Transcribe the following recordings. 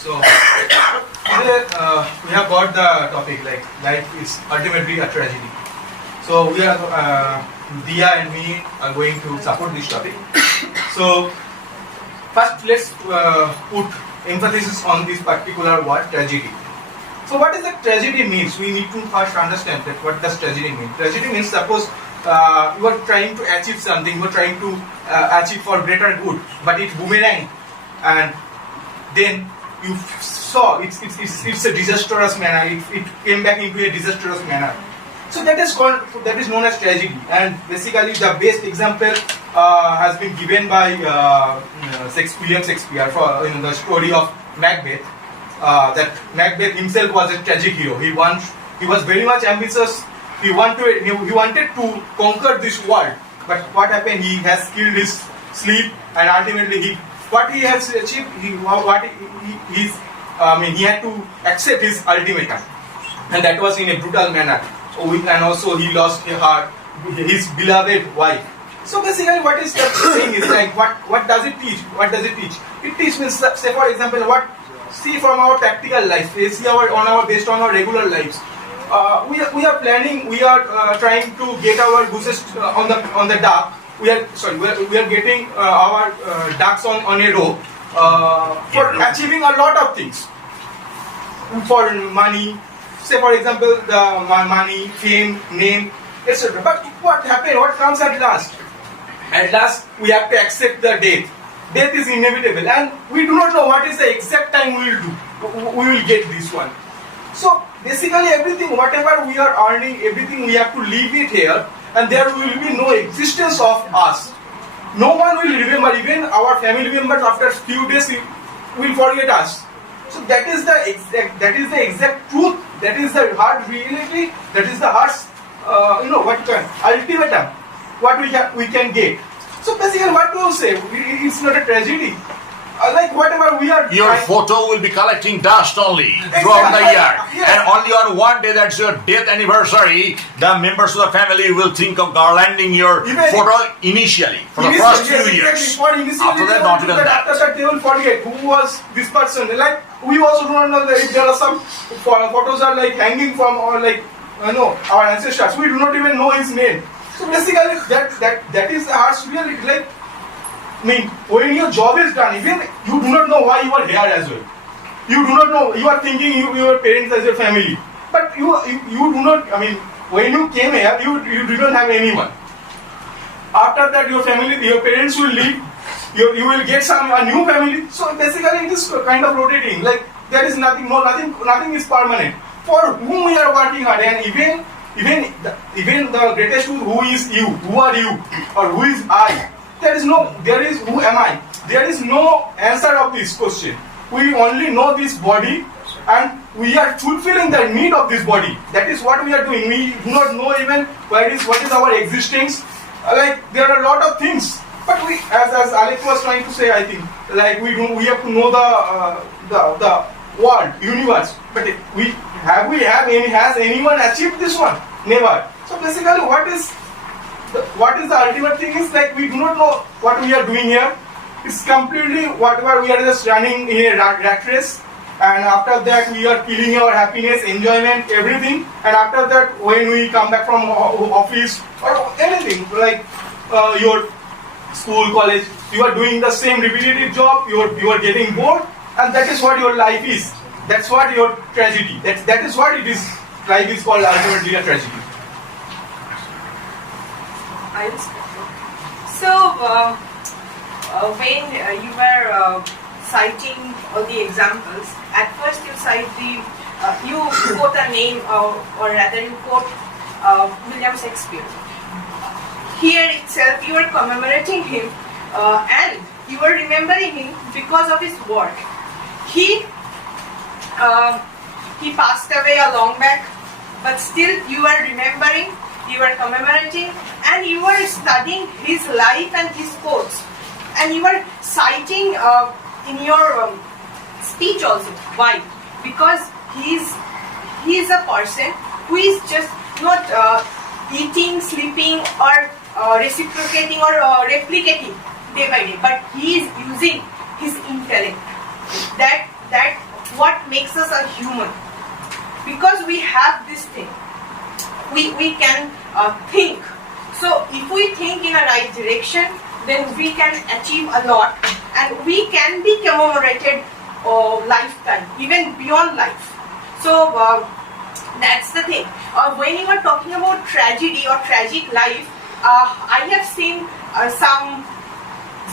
So today we have got the topic like life is ultimately a tragedy. So we are Dia and me are going to support this topic. So first let's put emphasis on this particular word tragedy. So what is the tragedy means? We need to first understand that what does tragedy mean. Tragedy means suppose you are trying to achieve something, you are trying to achieve for greater good, but it boomerang, and then you saw it's a disastrous manner. It came back into a disastrous manner. So that is known as tragedy. And basically the best example has been given by William Shakespeare for the story of Macbeth. That Macbeth himself was a tragic hero. He was very much ambitious. He wanted to conquer this world, but what happened? He has killed his sleep, and ultimately what he has achieved. He had to accept his ultimatum, and that was in a brutal manner. And also he lost his beloved wife. So basically, what is the thing is like what does it teach? What does it teach? It teaches, say for example, see from our practical life, based on our regular lives. We are planning. We are trying to get our gooses on the duck. We are getting our ducks on a row for achieving a lot of things. For money, say for example, the money, fame, name, etc. But what happened? What comes at last? At last, we have to accept the death. Death is inevitable, and we do not know what is the exact time we will do. We will get this one. So basically, everything, whatever we are earning, everything we have to leave it here, and there will be no existence of us. No one will remember, even our family members. After a few days, will forget us. So that is the exact truth. That is the hard reality. That is the harsh, ultimatum. What we can get. So basically, what do you say? It's not a tragedy. Like whatever we are. Your photo will be collecting dust only throughout the year, yes. And only on one day, that's your death anniversary, the members of the family will think of garlanding your photo initially for the first few years. After that, not even that. After that, they will forget who was this person. Like we also do not know that if there are some photos are like hanging from our our ancestors. We do not even know his name. So basically, that is the harsh reality. Like, when your job is done, even you do not know why you are here as well. You do not know. You are thinking your parents as your family, but you do not. When you came here, you did not have anyone. After that, your parents will leave. You will get a new family. So basically, it is kind of rotating. Like there is nothing is permanent. For whom we are working hard, and even the greatest who is you, who are you, or who is I. There is who am I? There is no answer of this question. We only know this body, and we are fulfilling the need of this body. That is what we are doing. We do not know even what is our existence. Like there are a lot of things, but we, as Alex was trying to say, I think, like we have to know the world, universe. But has anyone achieved this one? Never. So basically, what is the ultimate thing is like we do not know what we are doing here. It's completely whatever we are just running in a rat race, and after that we are killing our happiness, enjoyment, everything. And after that, when we come back from office or anything like your school, college, you are doing the same repetitive job. You are getting bored, and that is what your life is. That's what your tragedy. That is what it is. Life is called ultimately a tragedy. So, when you were citing all the examples, at first you cite you quote a name, or rather you quote William Shakespeare. Here itself you are commemorating him, and you are remembering him because of his work. He passed away a long back, but still you are remembering, you are commemorating, and you are studying his life and his quotes, and you are citing in your speech also. Why? Because he is a person who is just not eating, sleeping, or reciprocating or replicating day by day, but he is using his intellect. That makes us a human. Because we have this thing. We can think. So if we think in a right direction, then we can achieve a lot, and we can be commemorated lifetime, even beyond life. So that's the thing. When you are talking about tragedy or tragic life, I have seen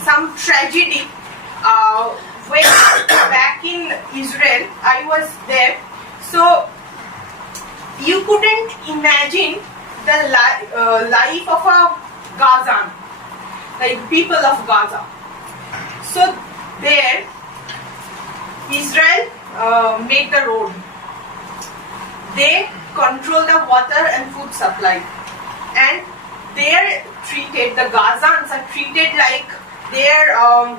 some tragedy. When back in Israel, I was there. So you couldn't imagine the life of a Gazan, like people of Gaza. So there, Israel made the road. They control the water and food supply, and they are treated. The Gazans are treated like they are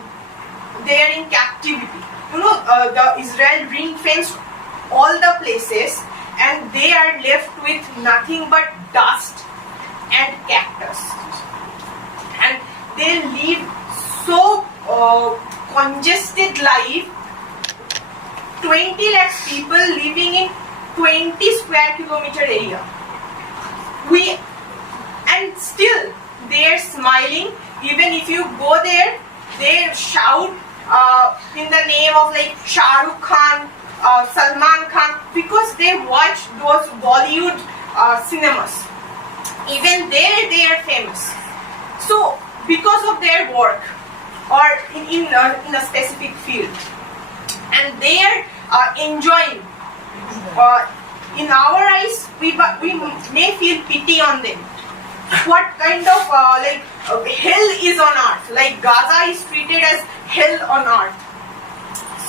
in captivity. You know, the Israel ring-fenced all the places, and they are left with nothing but dust and cactus. And they live so congested life. 20 lakhs people living in 20 square kilometer area. And still they are smiling. Even if you go there, they shout in the name of like Shah Rukh Khan, Salman Khan, because they watch those Bollywood cinemas. Even there they are famous. So because of their work or in a specific field, and they are enjoying. In our eyes, we may feel pity on them. What kind of hell is on earth? Like Gaza is treated as hell on earth.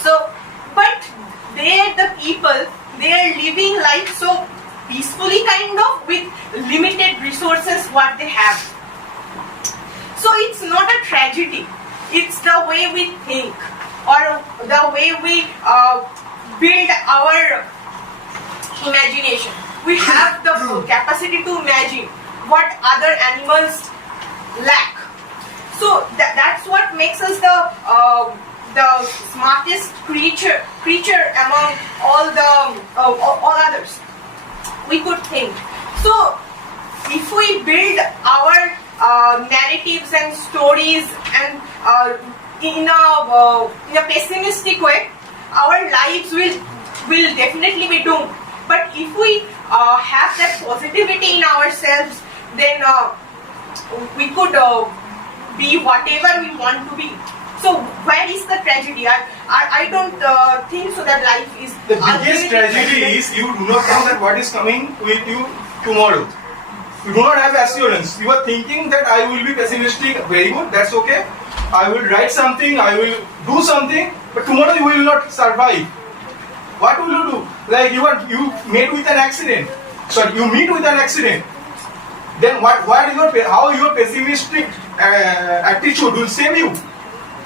So, but the people, they are living life so peacefully, kind of, with limited resources what they have. So it's not a tragedy. It's the way we think, or the way we build our imagination. We have the capacity to imagine what other animals lack. So that's what makes us the smartest creature among all others. We could think. So if we build our narratives and stories and in a pessimistic way, our lives will definitely be doomed. But if we have that positivity in ourselves, then we could be whatever we want to be. So where is the tragedy? I don't think so that life is... The biggest tragedy is you do not know that what is coming with you tomorrow. You do not have assurance. You are thinking that I will be pessimistic, very good, that's okay. I will write something, I will do something, but tomorrow you will not survive. What will you do? Like you met with an accident. So you meet with an accident. Then how your pessimistic attitude will save you?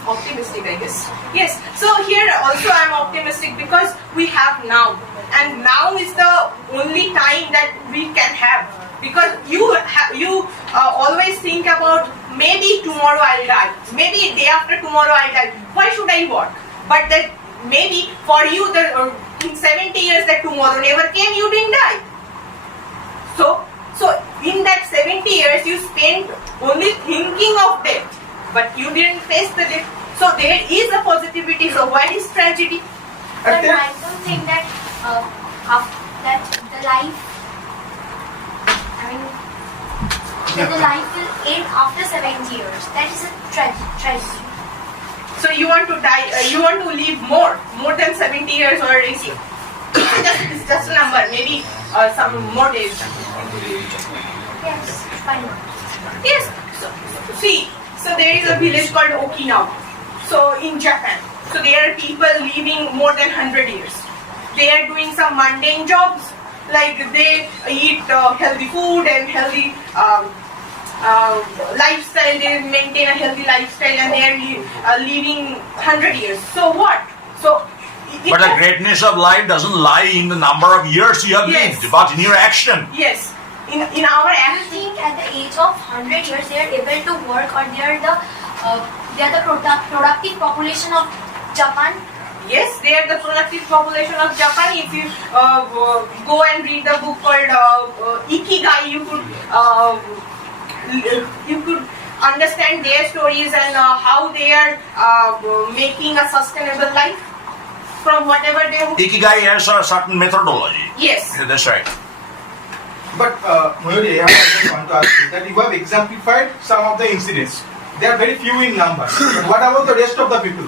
Optimistic, I guess. Yes. So here also I am optimistic because we have now, and now is the only time that we can have. Because you always think about maybe tomorrow I'll die, maybe day after tomorrow I'll die. Why should I work? But that maybe for you in 70 years that tomorrow never came, you didn't die. So in that 70 years you spent only thinking of death, but you didn't face the death. So there is a positivity. So why is tragedy? But I don't think that that the life, that the life will end after 70 years. That is a tragedy. So you want to die? You want to live more than 70 years, or is it? It's just a number. Maybe some more days. Yes, why not? Yes. So there is a village called Okinawa. So in Japan. So there are people living more than 100 years. They are doing some mundane jobs, like they eat healthy food and healthy lifestyle. They maintain a healthy lifestyle, and they are living 100 years. So what? But the greatness of life doesn't lie in the number of years you have lived, but in your action. Yes. In our I action. think at the age of 100 years they are able to work, or they are the productive population of Japan. Yes, they are the productive population of Japan. If you go and read the book called Ikigai, you could understand their stories and how they are making a sustainable life from whatever they. Ikigai has a certain methodology. Yes. Yeah, that's right. But Mayuri, I just want to ask you that you have exemplified some of the incidents. They are very few in number. But what about the rest of the people?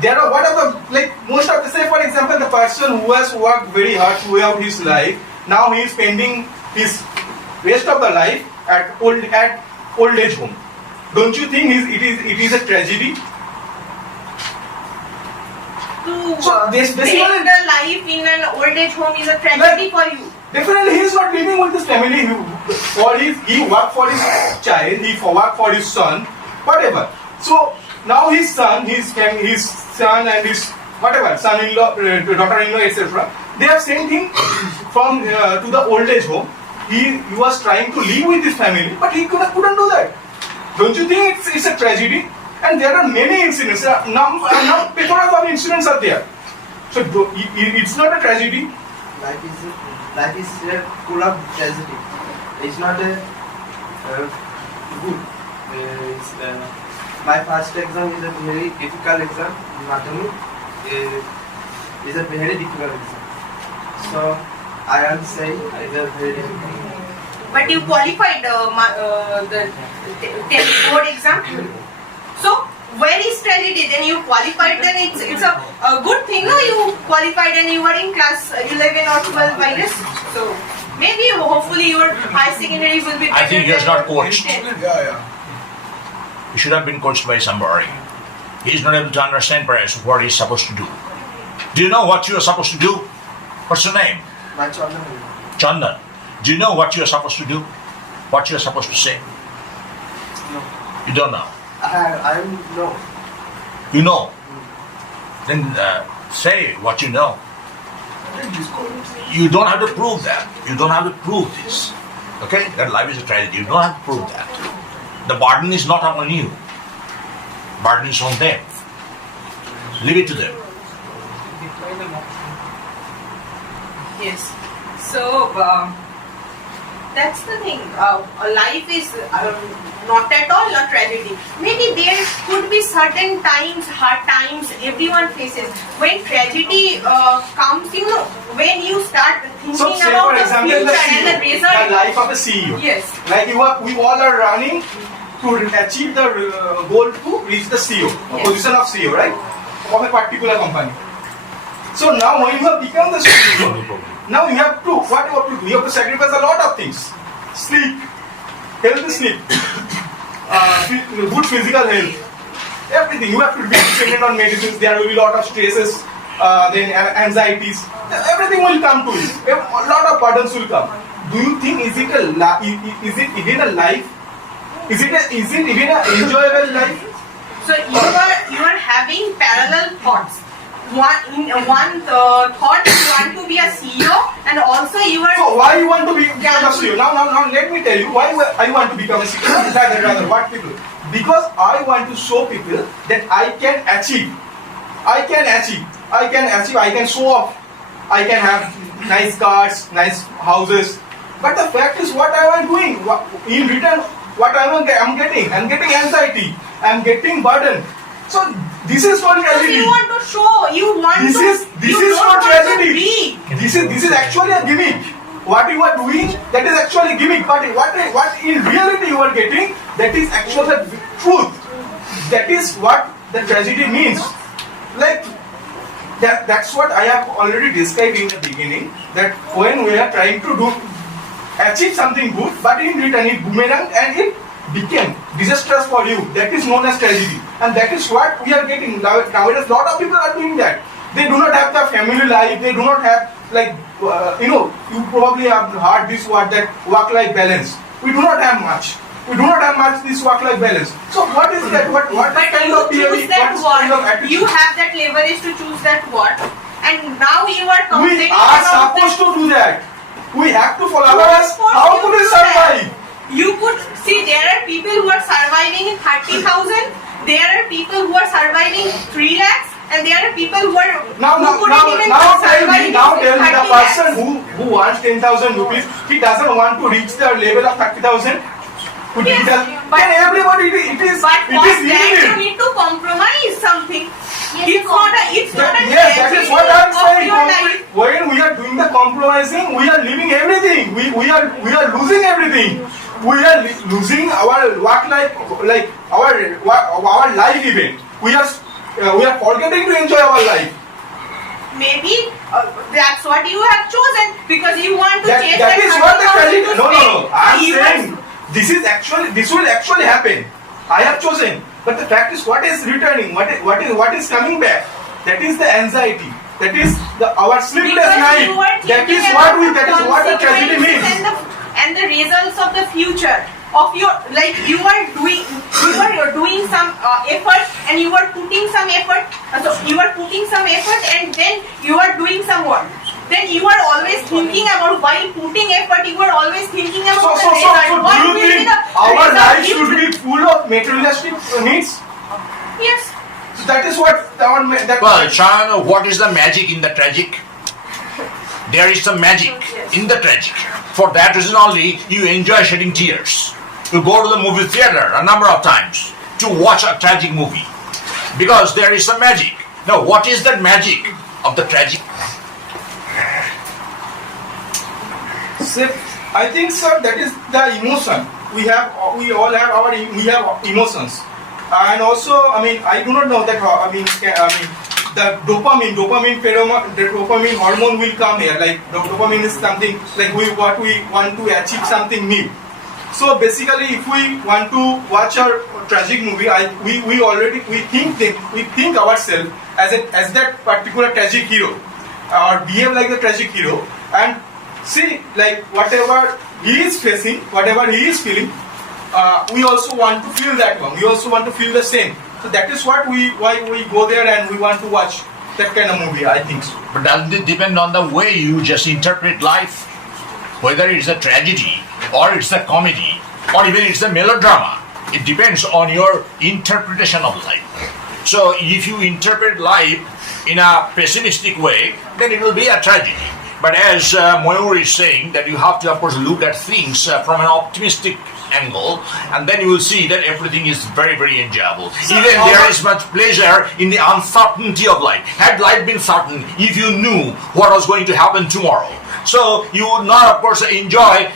There are what are the most of the, say for example, the person who has worked very hard throughout his life, now he is spending his rest of the life at old age home. Don't you think it is a tragedy? To So basically, spend the life in an old age home is a tragedy for you. Definitely, he is not living with his family. He worked for his child, he worked for his son, whatever. So now his son and his whatever son-in-law, daughter-in-law, etc. They have sent him from to the old age home. He was trying to live with his family, but he couldn't do that. Don't you think it's a tragedy? And there are many incidents. Now plethora of incidents are there. So it's not a tragedy. Life is full of tragedy. It's not a good. My first exam is a very difficult exam. Mathematics is a very difficult exam. So I am saying it's a very difficult. But you qualified the 10th board exam. So where is tragedy? Then you qualified. Then it's a good thing. No, you qualified and you were in class 11 or 12, I guess. So maybe hopefully your high secondary will be. I think he has not coached. Yeah. He should have been coached by somebody. He is not able to understand perhaps what he is supposed to do. Do you know what you are supposed to do? What's your name? My children. Chandan. Do you know what you are supposed to do? What you are supposed to say? No. You don't know. I know. You know. Then say what you know. You don't have to prove that. You don't have to prove this. Okay? That life is a tragedy. You don't have to prove that. The burden is not on you. Burden is on them. Leave it to them. Yes. So that's the thing. Life is not at all a tragedy. Maybe there could be certain times, hard times everyone faces. When tragedy comes, when you start thinking So say about for the example future the and the CEO, result. the life of a CEO. Yes. Like we all are running to achieve the goal to reach the CEO, Yes. position of CEO, right? Of a particular company. So now when you have become the CEO, now you have to, what you have to do? You have to sacrifice a lot of things. Sleep, healthy sleep, good physical health, everything. You have to be dependent on medicines. There will be a lot of stresses, then anxieties. Everything will come to you. A lot of burdens will come. Do you think is it even a life? Is it even an enjoyable life? So you are having parallel thoughts. One thought you want to be a CEO, and also you are. So why you want to become a CEO? Now let me tell you why I want to become a CEO. Rather, what people? Because I want to show people that I can achieve. I can show off. I can have nice cars, nice houses. But the fact is, what I am doing in return, what I'm getting anxiety. I'm getting burden. So this is not tragedy. You want to show. This is not tragedy. This is actually a gimmick. What you are doing, that is actually gimmick. But what in reality you are getting, that is actually the truth. That is what the tragedy means. Like that's what I have already described in the beginning. That when we are trying to achieve something good, but in return it boomerang and it became disastrous for you. That is known as tragedy, and that is what we are getting nowadays. A lot of people are doing that. They do not have the family life. They do not have you probably have heard this word, that work-life balance. We do not have much. This work-life balance. So what is that? What But kind you of behavior? choose that What kind of word. attitude? You have that leverage to choose that word, and now you are We complaining are about supposed that. to do that. We have to follow. Who is Otherwise, forced how you could to we do that? survive? You could see there are people who are surviving in 30,000. There are people who are surviving 3 lakhs, and there are people who are Now couldn't even tell survive me, now with tell me the 30 person lakhs. who wants 10,000 rupees, he doesn't want to reach the level of 30,000. Yes, but- Then everybody, it is But for that you limited. need to compromise something. Yes, It's not a Yes, that is what I'm saying. your life. When we are doing the compromising, we are leaving everything. We are losing everything. We are losing our work life, like our life even. We are forgetting to enjoy our life. Maybe that's what you have chosen because you want to chase That is what the 30,000 tragedy. to No. spend. I'm You saying this will actually happen. I have chosen, but the fact is, what is returning? What is coming back? That is the anxiety. That is our sleepless because night. you are That is thinking what about That is what the tragedy consequences means. and the results of the future of your, like you are doing some effort and you are putting some effort. So you are putting some effort and then you are doing some work. Then you are always thinking about, while putting effort, you are always thinking about So the result. What do will you be think the our result life you- should be full of materialistic needs? Yes. So that is what Well, Sean, what is the magic in the tragic? There is some magic in the tragic. For that reason only, you enjoy shedding tears. You go to the movie theater a number of times to watch a tragic movie. Because there is some magic. Now, what is that magic of the tragic? I think, sir, that is the emotion. We all have emotions, and also, I do not know that. The dopamine pheromone, the dopamine hormone will come here. Like the dopamine is something like we want to achieve something new. So basically, if we want to watch a tragic movie, we think ourselves as that particular tragic hero, or behave like the tragic hero, and see, like whatever he is facing, whatever he is feeling, we also want to feel that one. We also want to feel the same. So that is why we go there and we want to watch that kind of movie. I think so. But doesn't it depend on the way you just interpret life? Whether it's a tragedy, or it's a comedy, or even it's a melodrama. It depends on your interpretation of life. So if you interpret life in a pessimistic way, then it will be a tragedy. But as Mayur is saying, that you have to, of course, look at things from an optimistic angle, and then you will see that everything is very, very enjoyable. Even there is much pleasure in the uncertainty of life. Had life been certain, if you knew what was going to happen tomorrow, so you would not, of course, enjoy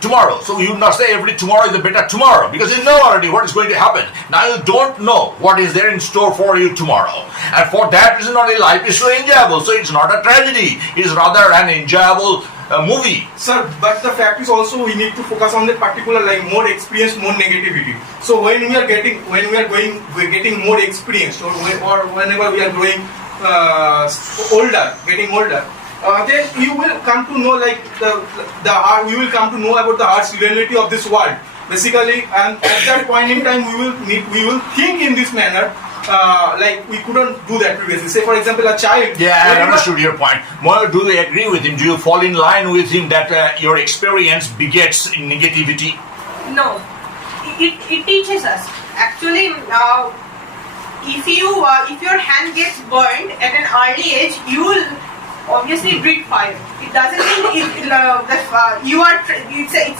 tomorrow. So you would not say every tomorrow is a better tomorrow, because you know already what is going to happen. Now you don't know what is there in store for you tomorrow. And for that reason only, life is so enjoyable. So it's not a tragedy. It is rather an enjoyable movie. Sir, but the fact is also we need to focus on the particular, like more experience, more negativity. So when we are getting more experienced, or whenever we are growing getting older, then you will come to know like we will come to know about the harsh reality of this world. Basically, and at that point in time, we will think in this manner. Like we couldn't do that previously. Say, for example, a child. Yeah, I understood your point. Moyo, do you agree with him? Do you fall in line with him that your experience begets negativity? No, it teaches us. Actually, if your hand gets burned at an early age, you will obviously breathe fire. It doesn't mean it's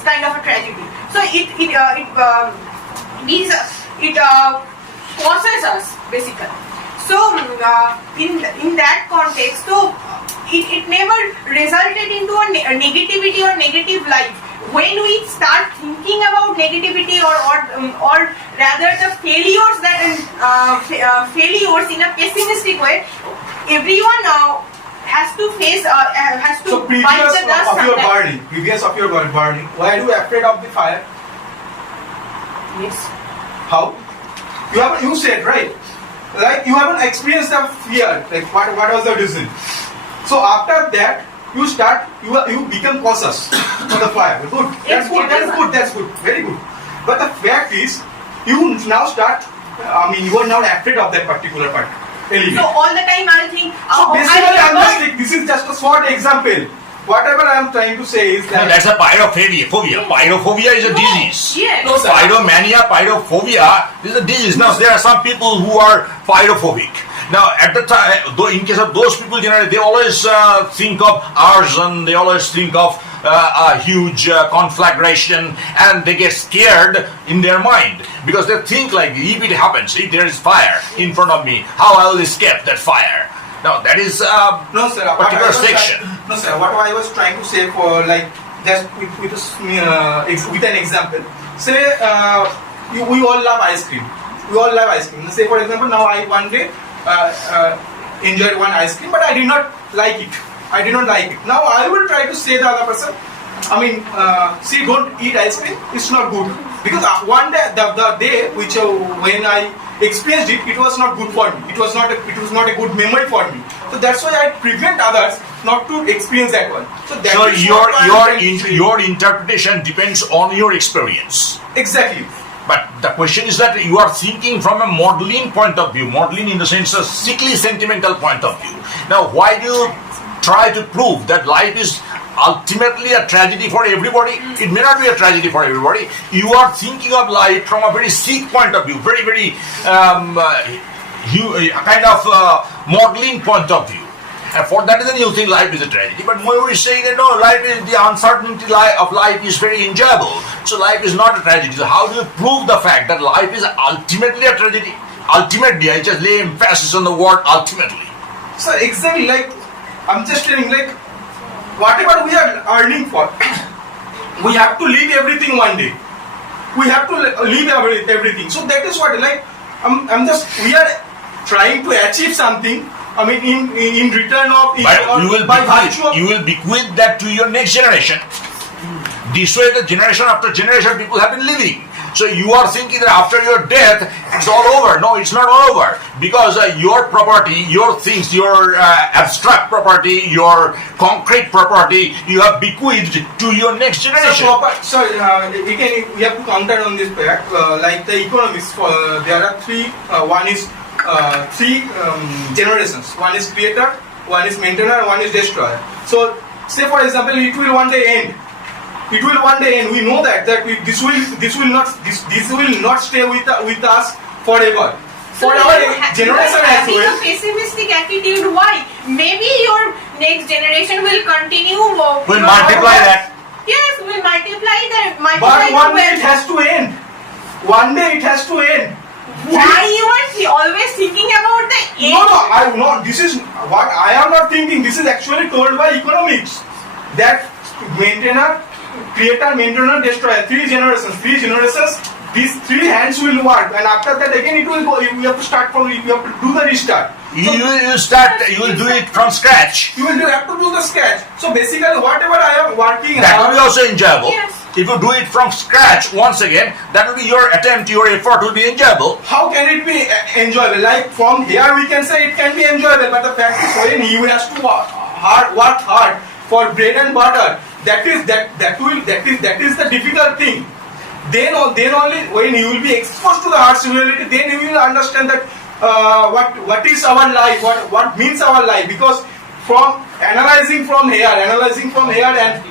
kind of a tragedy. So it causes us basically. So in that context, so it never resulted into a negativity or negative life. When we start thinking about negativity or rather the failures failures in a pessimistic way, everyone has to face So bite the dust sometimes. previous of your burning, why are you afraid of the fire? Yes. How? You said, right? Like you haven't experienced the fear. Like what was the reason? So after that, you become cautious for the fire. Good. That's good. Very good. But the fact is, you now start. You are now afraid of that particular part. Element. So all the time I'll think. So basically, this is just a short example. Whatever I am trying to say is that. No, that's a pyrophobia. Pyrophobia is a disease. Yes. No, sir. Pyromania, pyrophobia is a disease. Now, there are some people who are pyrophobic. Now, at the time, though in case of those people, generally, they always think of arson, they always think of a huge conflagration, and they get scared in their mind because they think like, if it happens, if there is fire in front of me, how I will escape that fire? Now, that is No, sir. particular section. No, sir. What I was trying to say for like just with an example. Say we all love ice cream. We all love ice cream. Say for example, now I one day enjoyed one ice cream, but I did not like it. I did not like it. Now I will try to say the other person. I mean, see, don't eat ice cream. It's not good because one day, the day which when I experienced it, it was not good for me. It was not a good memory for me. So that's why I prevent others not to experience that one. So that So is what I am trying to say. your interpretation depends on your experience. Exactly. But the question is that you are thinking from a modeling point of view, modeling in the sense of sickly sentimental point of view. Now, why do you try to prove that life is ultimately a tragedy for everybody? It may not be a tragedy for everybody. You are thinking of life from a very sick point of view, very kind of modeling point of view. And for that reason, you think life is a tragedy. But Mayur is saying that no, life is the uncertainty of life is very enjoyable. So life is not a tragedy. So how do you prove the fact that life is ultimately a tragedy? Ultimately, I just lay emphasis on the word ultimately. So exactly like I'm just telling like whatever we are earning for, we have to leave everything one day. We have to leave everything. So that is what like we are trying to achieve something. I mean, in return of You will bequeath that to your next generation. This way, the generation after generation, people have been living. So you are thinking that after your death, it's all over. No, it's not all over. Because your property, your things, your abstract property, your concrete property, you have bequeathed to your next generation. We have to counter on this fact. Like the economists, there are three. One is three generations. One is creator, one is maintainer, one is destroyer. So, say for example, it will one day end. It will one day end. We know that this will not stay with us forever. So For you our are generation as having well. a pessimistic attitude. Why? Maybe your next generation will continue. We'll multiply that. Yes, we'll multiply that. But one day it has to end. One day it has to end. Why you are always thinking about the end? No. This is what I am not thinking. This is actually told by economics that maintainer, creator, maintainer, destroyer. Three generations. These three hands will work, and after that again it will go. You have to start from. You have to do the restart. You will do it from scratch. You have to do the sketch. So basically, whatever I am working That will be also enjoyable. Yes. If you do it from scratch once again, that will be your attempt, your effort will be enjoyable. How can it be enjoyable? Like from here we can say it can be enjoyable, but the fact is when he has to work hard for bread and butter, that is the difficult thing. Then only when you will be exposed to the harsh reality, then you will understand that what is our life, what means our life. Because from analyzing from here and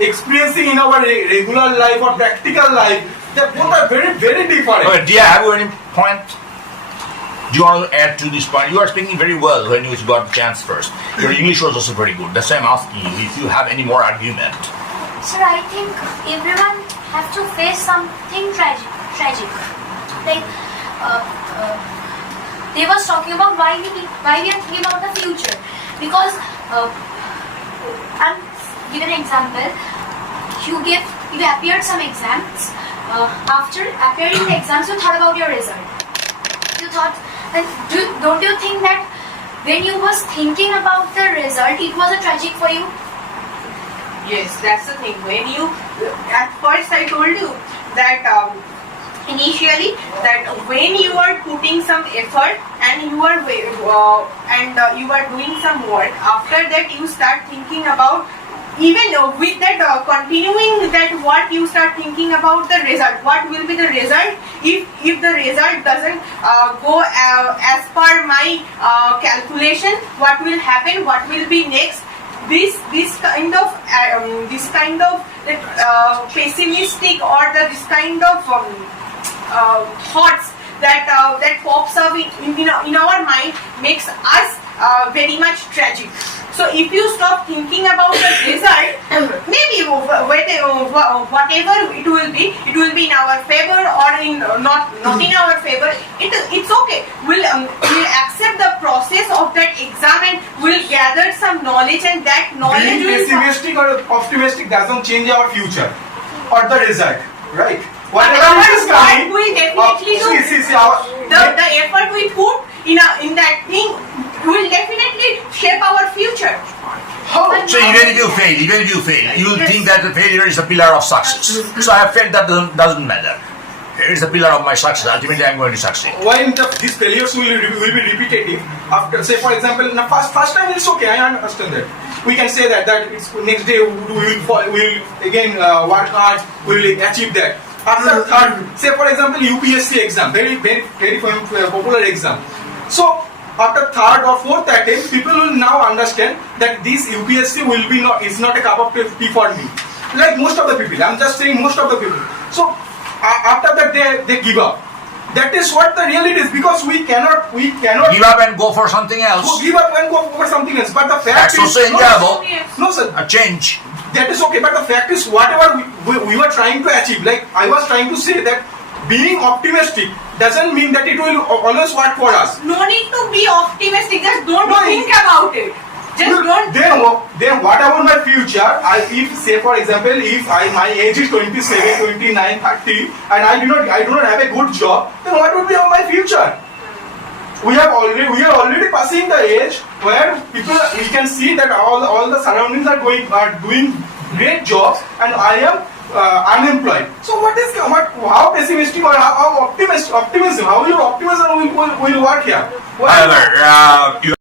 experiencing in our regular life or practical life, they both are very, very different. Okay, Dia, have you any point? Do you want to add to this point? You are speaking very well when you got the chance first. Your English was also very good. That's why I'm asking you if you have any more argument. Sir, I think everyone have to face something tragic. Like they was talking about why we are thinking about the future. Because I'll give an example. You appeared some exams. After appearing the exams, you thought about your result. You thought that don't you think that when you was thinking about the result, it was a tragic for you? Yes, that's the thing. When you, at first I told you that initially that when you are putting some effort and you are you are doing some work, after that you start thinking about, even with that continuing that what you start thinking about the result. What will be the result if the result doesn't go as per my calculation? What will happen? What will be next? This kind of pessimistic or this kind of thoughts that pops up in our mind makes us very much tragic. So if you stop thinking about the result, maybe whatever it will be in our favor or in not in our favor. It's okay. We'll accept the process of that exam and we'll gather some knowledge, and that knowledge Being will. pessimistic or optimistic doesn't change our future or the result, right? Our is work will definitely do. The effort we put in that thing will definitely shape our future. how? So even if you fail, you think that the failure is the pillar of success. So I have failed, that doesn't matter. Here is the pillar of my success. Ultimately, I am going to succeed. When these failures will be repetitive after, say for example, in the first time it's okay, I understand that. We can say that it's next day we will again work hard, we will achieve that. After third, say for example UPSC exam, very popular exam. So after third or fourth attempt, people will now understand that this UPSC is not a cup of tea for me. Like most of the people, I'm just saying most of the people. So after that they give up. That is what the reality is, because we cannot Give up and go for something else. give up and go for something else. But the fact That's also enjoyable. no sir, A change. that is okay. But the fact is, whatever we were trying to achieve, like I was trying to say that being optimistic doesn't mean that it will always work for us. No need to be optimistic. Just don't No, think about it. Just don't. Then what about my future? If say for example, if my age is 27, 29, 30, and I do not have a good job, then what would be of my future? We are already passing the age where we can see that all the surroundings are doing great jobs, and I am unemployed. So how pessimistic or how optimism? How your optimism will work here? However, you